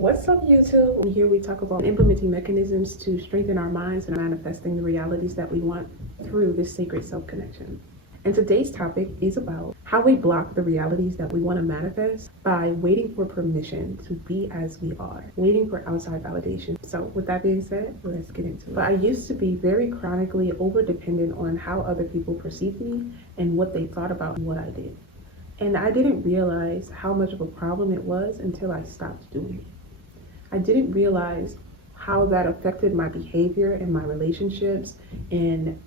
What's up, YouTube? Here we talk about implementing mechanisms to strengthen our minds and manifesting the realities that we want through this sacred self-connection. And today's topic is about how we block the realities that we want to manifest by waiting for permission to be as we are, waiting for outside validation. So with that being said, let's get into it. But I used to be very chronically over-dependent on how other people perceived me and what they thought about what I did. And I didn't realize how much of a problem it was until I stopped doing it. I didn't realize how that affected my behavior and my relationships and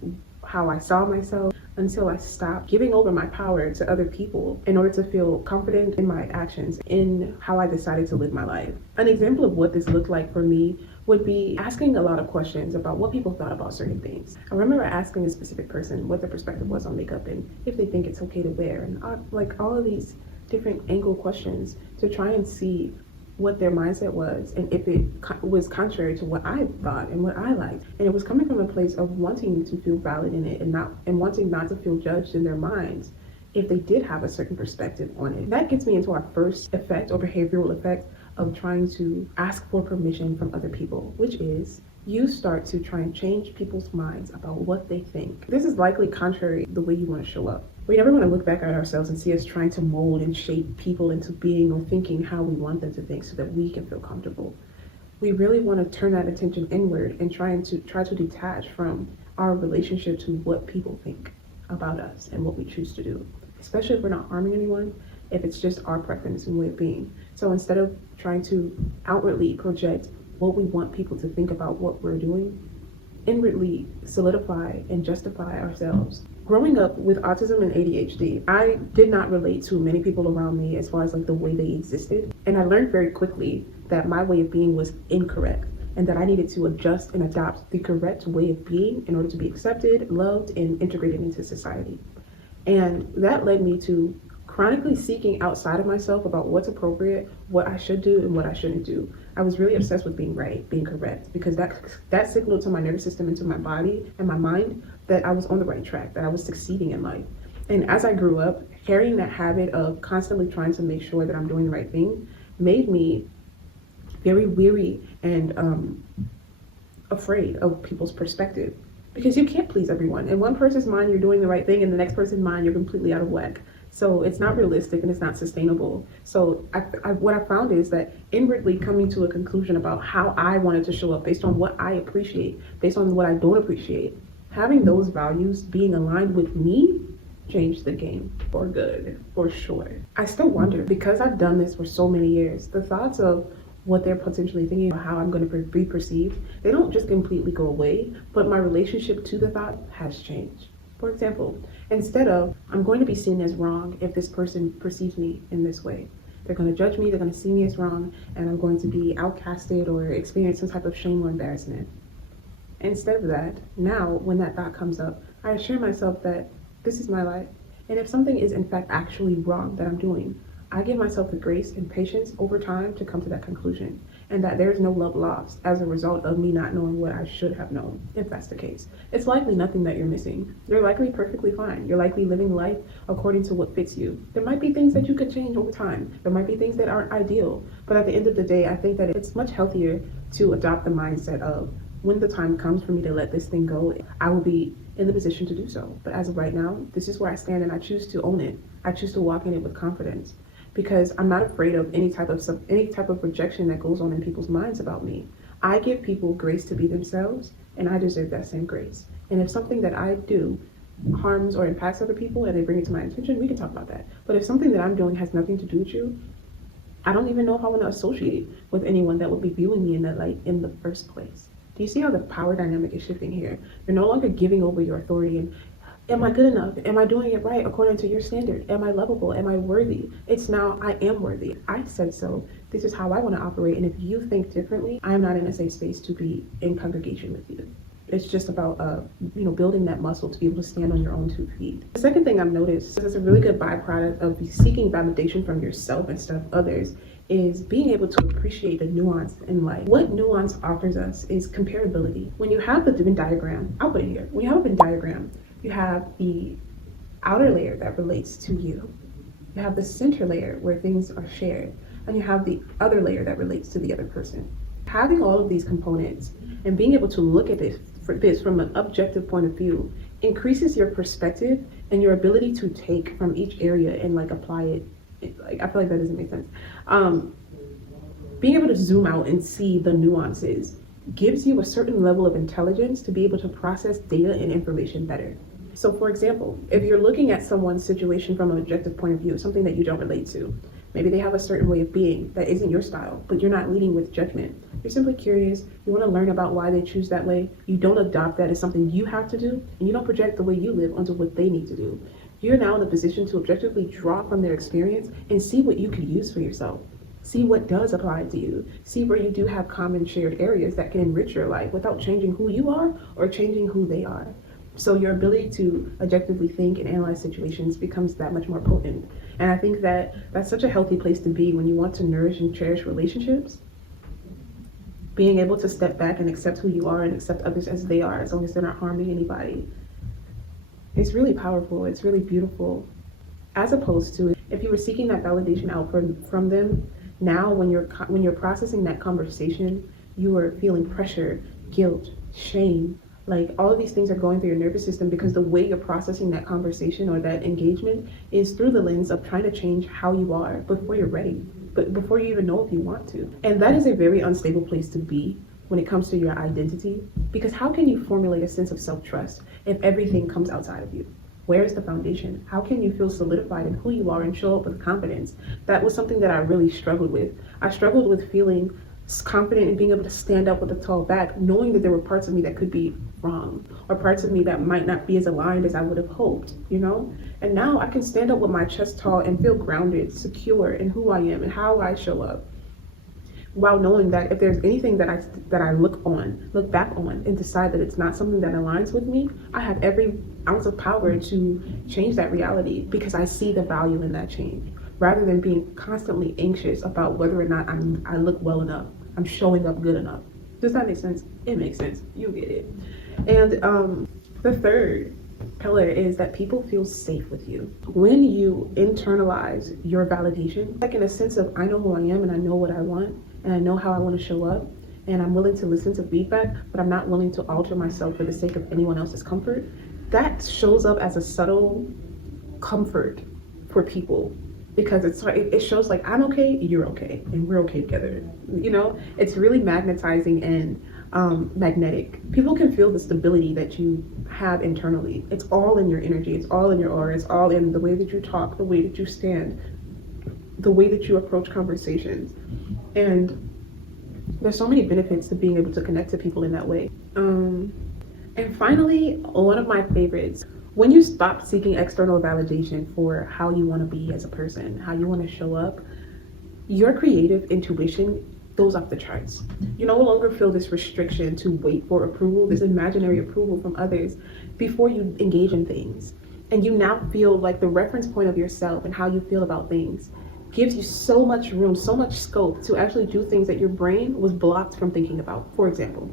how I saw myself until I stopped giving over my power to other people in order to feel confident in my actions, in how I decided to live my life. An example of what this looked like for me would be asking a lot of questions about what people thought about certain things. I remember asking a specific person what their perspective was on makeup and if they think it's okay to wear, and like all of these different angle questions to try and see what their mindset was and if it was contrary to what I thought and what I liked. And it was coming from a place of wanting to feel valid in it and wanting not to feel judged in their minds if they did have a certain perspective on it. That gets me into our first effect or behavioral effect of trying to ask for permission from other people, which is you start to try and change people's minds about what they think. This is likely contrary to the way you want to show up. We never want to look back at ourselves and see us trying to mold and shape people into being or thinking how we want them to think so that we can feel comfortable. We really want to turn that attention inward and try to detach from our relationship to what people think about us and what we choose to do, especially if we're not harming anyone, if it's just our preference and way of being. So instead of trying to outwardly project what we want people to think about what we're doing, inwardly solidify and justify ourselves. Growing up with autism and ADHD, I did not relate to many people around me as far as like the way they existed. And I learned very quickly that my way of being was incorrect and that I needed to adjust and adopt the correct way of being in order to be accepted, loved, and integrated into society. And that led me to chronically seeking outside of myself about what's appropriate, what I should do, and what I shouldn't do. I was really obsessed with being right, being correct, because that signaled to my nervous system and to my body and my mind that I was on the right track, that I was succeeding in life. And as I grew up, carrying that habit of constantly trying to make sure that I'm doing the right thing made me very weary and afraid of people's perspective, because you can't please everyone. In one person's mind, you're doing the right thing, and the next person's mind, you're completely out of whack. So it's not realistic and it's not sustainable. So what I found is that inwardly coming to a conclusion about how I wanted to show up based on what I appreciate, based on what I don't appreciate, having those values being aligned with me changed the game for good, for sure. I still wonder, because I've done this for so many years, the thoughts of what they're potentially thinking about how I'm going to be perceived, they don't just completely go away, but my relationship to the thought has changed. For example, instead of, I'm going to be seen as wrong if this person perceives me in this way. They're going to judge me, they're going to see me as wrong, and I'm going to be outcasted or experience some type of shame or embarrassment. Instead of that, now when that thought comes up, I assure myself that this is my life. And if something is in fact actually wrong that I'm doing, I give myself the grace and patience over time to come to that conclusion, and that there's no love lost as a result of me not knowing what I should have known, if that's the case. It's likely nothing that you're missing. You're likely perfectly fine. You're likely living life according to what fits you. There might be things that you could change over time. There might be things that aren't ideal, but at the end of the day, I think that it's much healthier to adopt the mindset of, when the time comes for me to let this thing go, I will be in the position to do so. But as of right now, this is where I stand, and I choose to own it. I choose to walk in it with confidence, because I'm not afraid of any type of rejection that goes on in people's minds about me. I give people grace to be themselves, and I deserve that same grace. And if something that I do harms or impacts other people and they bring it to my attention, we can talk about that. But if something that I'm doing has nothing to do with you, I don't even know if I want to associate with anyone that would be viewing me in that light in the first place. Do you see how the power dynamic is shifting here? You're no longer giving over your authority and, am I good enough? Am I doing it right according to your standard? Am I lovable? Am I worthy? It's now, I am worthy. I said so. This is how I want to operate. And if you think differently, I'm not in a safe space to be in congregation with you. It's just about, building that muscle to be able to stand on your own 2 feet. The second thing I've noticed is a really good byproduct of seeking validation from yourself instead of others is being able to appreciate the nuance in life. What nuance offers us is comparability. When you have the Venn diagram, I'll put it here. When you have a Venn diagram, you have the outer layer that relates to you. You have the center layer where things are shared. and you have the other layer that relates to the other person. Having all of these components and being able to look at this from an objective point of view increases your perspective and your ability to take from each area and like apply it. Like, I feel like that doesn't make sense. Being able to zoom out and see the nuances gives you a certain level of intelligence to be able to process data and information better. So for example, if you're looking at someone's situation from an objective point of view, something that you don't relate to, maybe they have a certain way of being that isn't your style, but you're not leading with judgment. You're simply curious, you want to learn about why they choose that way. You don't adopt that as something you have to do, and you don't project the way you live onto what they need to do. You're now in a position to objectively draw from their experience and see what you could use for yourself. See what does apply to you. See where you do have common shared areas that can enrich your life without changing who you are or changing who they are. So your ability to objectively think and analyze situations becomes that much more potent. And I think that that's such a healthy place to be when you want to nourish and cherish relationships. Being able to step back and accept who you are and accept others as they are, as long as they're not harming anybody. It's really powerful. It's really beautiful. As opposed to if you were seeking that validation out from them, now when you're processing that conversation, you are feeling pressure, guilt, shame. Like all of these things are going through your nervous system because the way you're processing that conversation or that engagement is through the lens of trying to change how you are before you're ready, but before you even know if you want to. And that is a very unstable place to be when it comes to your identity, because how can you formulate a sense of self-trust if everything comes outside of you? Where's the foundation? How can you feel solidified in who you are and show up with confidence? That was something that I really struggled with. I struggled with feeling confident in being able to stand up with a tall back, knowing that there were parts of me that could be wrong or parts of me that might not be as aligned as I would have hoped, you know? And now I can stand up with my chest tall and feel grounded, secure in who I am and how I show up, while knowing that if there's anything that I look back on and decide that it's not something that aligns with me, I have every ounce of power to change that reality because I see the value in that change, rather than being constantly anxious about whether or not I look well enough, I'm showing up good enough. Does that make sense? It makes sense. You get it. And the third pillar is that people feel safe with you. When you internalize your validation, like in a sense of I know who I am and I know what I want and I know how I want to show up and I'm willing to listen to feedback, but I'm not willing to alter myself for the sake of anyone else's comfort, that shows up as a subtle comfort for people. Because it shows like I'm okay, you're okay, and we're okay together. You know, it's really magnetizing and magnetic. People can feel the stability that you have internally. It's all in your energy, it's all in your aura, it's all in the way that you talk, the way that you stand, the way that you approach conversations. And there's so many benefits to being able to connect to people in that way. And finally, one of my favorites, when you stop seeking external validation for how you want to be as a person, how you want to show up, your creative intuition goes off the charts. You no longer feel this restriction to wait for approval, this imaginary approval from others before you engage in things. And you now feel like the reference point of yourself and how you feel about things gives you so much room, so much scope to actually do things that your brain was blocked from thinking about. For example,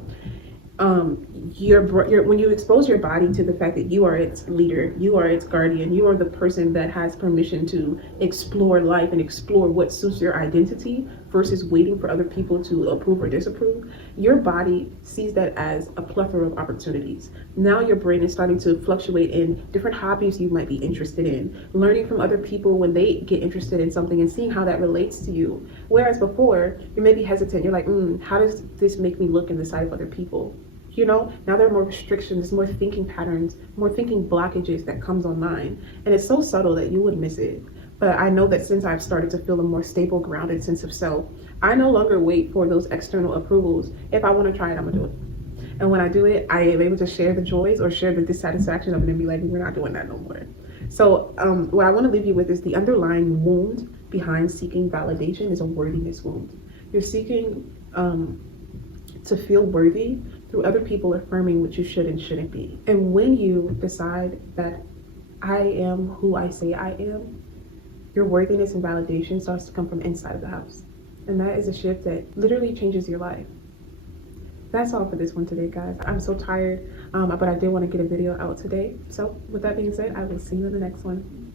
when you expose your body to the fact that you are its leader, you are its guardian, you are the person that has permission to explore life and explore what suits your identity versus waiting for other people to approve or disapprove, your body sees that as a plethora of opportunities. Now your brain is starting to fluctuate in different hobbies you might be interested in, learning from other people when they get interested in something and seeing how that relates to you. Whereas before, you may be hesitant, you're like, how does this make me look in the sight of other people? You know, now there are more restrictions, more thinking patterns, more thinking blockages that comes online. And it's so subtle that you would miss it. But I know that since I've started to feel a more stable, grounded sense of self, I no longer wait for those external approvals. If I want to try it, I'm gonna do it. And when I do it, I am able to share the joys or share the dissatisfaction of it and be like, we're not doing that no more. So what I want to leave you with is the underlying wound behind seeking validation is a worthiness wound. You're seeking to feel worthy through other people affirming what you should and shouldn't be. And when you decide that I am who I say I am, your worthiness and validation starts to come from inside of the house. And that is a shift that literally changes your life. That's all for this one today, guys. I'm so tired, but I did want to get a video out today. So with that being said, I will see you in the next one.